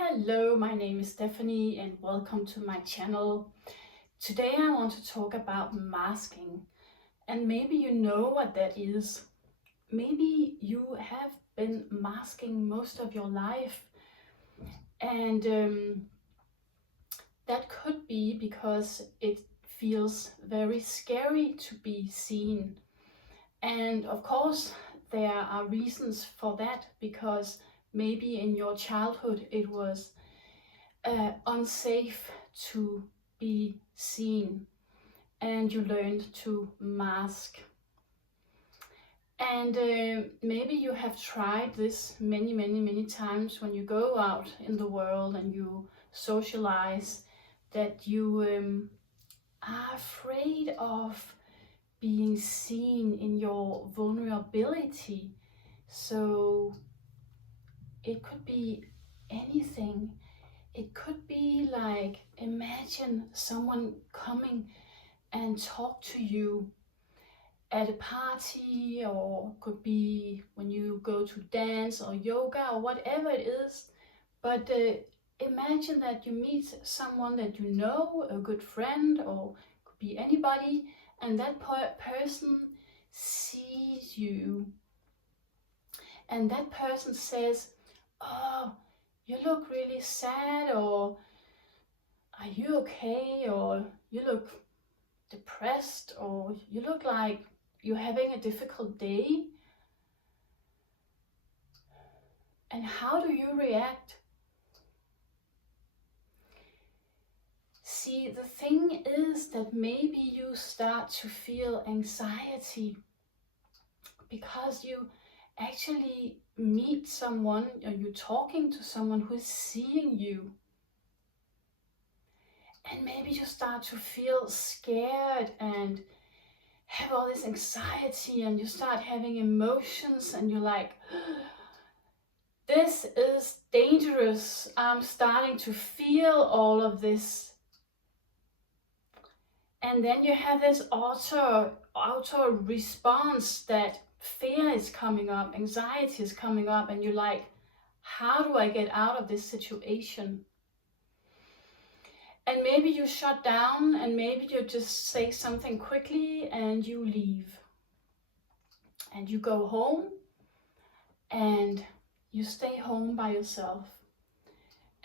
Hello, my name is Stephanie and welcome to my channel. Today I want to talk about masking, and maybe you know what that is. Maybe you have been masking most of your life, and that could be because it feels very scary to be seen. And of course there are reasons for that, because maybe in your childhood it was unsafe to be seen and you learned to mask. And maybe you have tried this many times when you go out in the world and you socialize, that you are afraid of being seen in your vulnerability. So it could be anything. It could be like, imagine someone coming and talk to you at a party, or could be when you go to dance or yoga or whatever it is. But imagine that you meet someone that you know, a good friend, or could be anybody, and that person sees you, and that person says, "Oh, you look really sad," or "Are you okay?" or "You look depressed," or "You look like you're having a difficult day." And how do you react? See, the thing is that maybe you start to feel anxiety because you actually meet someone, or you're talking to someone who is seeing you. And maybe you start to feel scared and have all this anxiety, and you start having emotions, and you're like, this is dangerous. I'm starting to feel all of this. And then you have this auto response that fear is coming up, anxiety is coming up, and you're like, how do I get out of this situation? And maybe you shut down, and maybe you just say something quickly and you leave. And you go home and you stay home by yourself.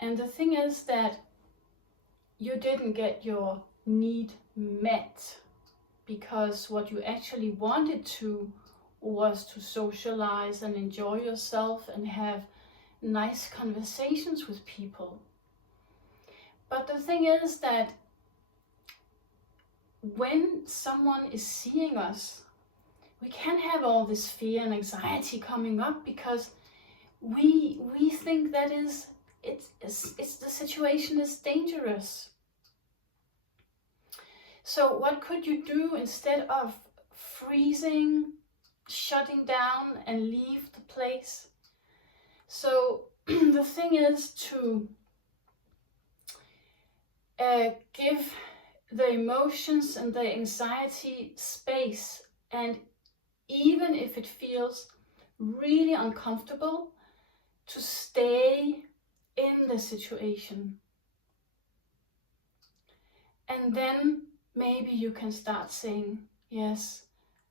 And the thing is that you didn't get your need met, because what you actually wanted to was to socialize and enjoy yourself and have nice conversations with people. But the thing is that when someone is seeing us, we can't have all this fear and anxiety coming up, because we think that it's the situation is dangerous. So what could you do instead of freezing, shutting down and leave the place? So the thing is to give the emotions and the anxiety space, and even if it feels really uncomfortable, to stay in the situation. And then maybe you can start saying, yes,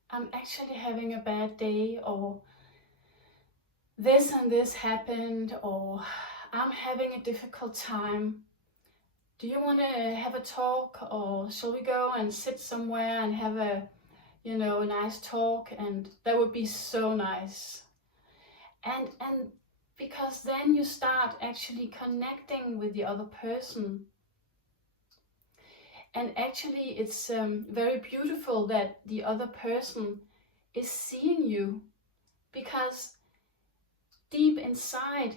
I'm actually having a bad day, or this and this happened, or I'm having a difficult time. Do you want to have a talk, or shall we go and sit somewhere and have a nice talk? And that would be so nice. And because then you start actually connecting with the other person. And actually it's very beautiful that the other person is seeing you, because deep inside,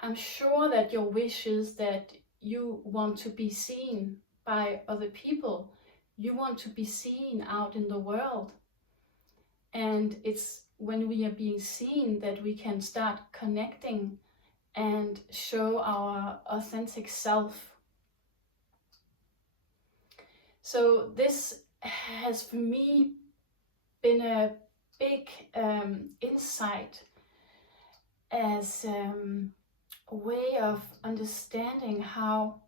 I'm sure that your wish is that you want to be seen by other people. You want to be seen out in the world. And it's when we are being seen that we can start connecting and show our authentic self. So this has for me been a big insight as way of understanding how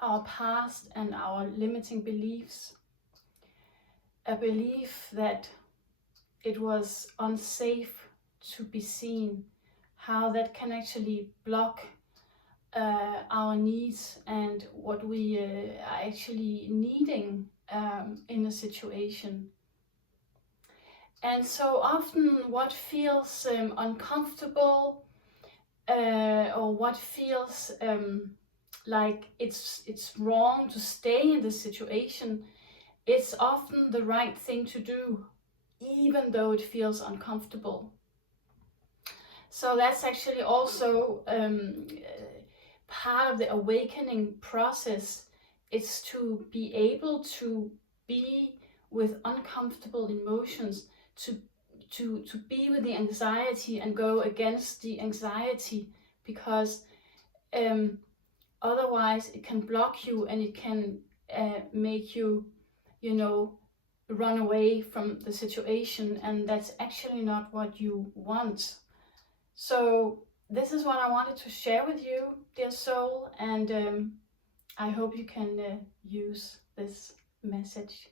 our past and our limiting beliefs, a belief that it was unsafe to be seen, how that can actually block our needs and what we are actually needing in a situation. And so often what feels uncomfortable or what feels like it's wrong to stay in this situation, it's often the right thing to do, even though it feels uncomfortable. So that's actually also part of the awakening process, is to be able to be with uncomfortable emotions, to be with the anxiety and go against the anxiety, because otherwise it can block you and it can make you, run away from the situation, and that's actually not what you want. So this is what I wanted to share with you, dear soul, and I hope you can use this message.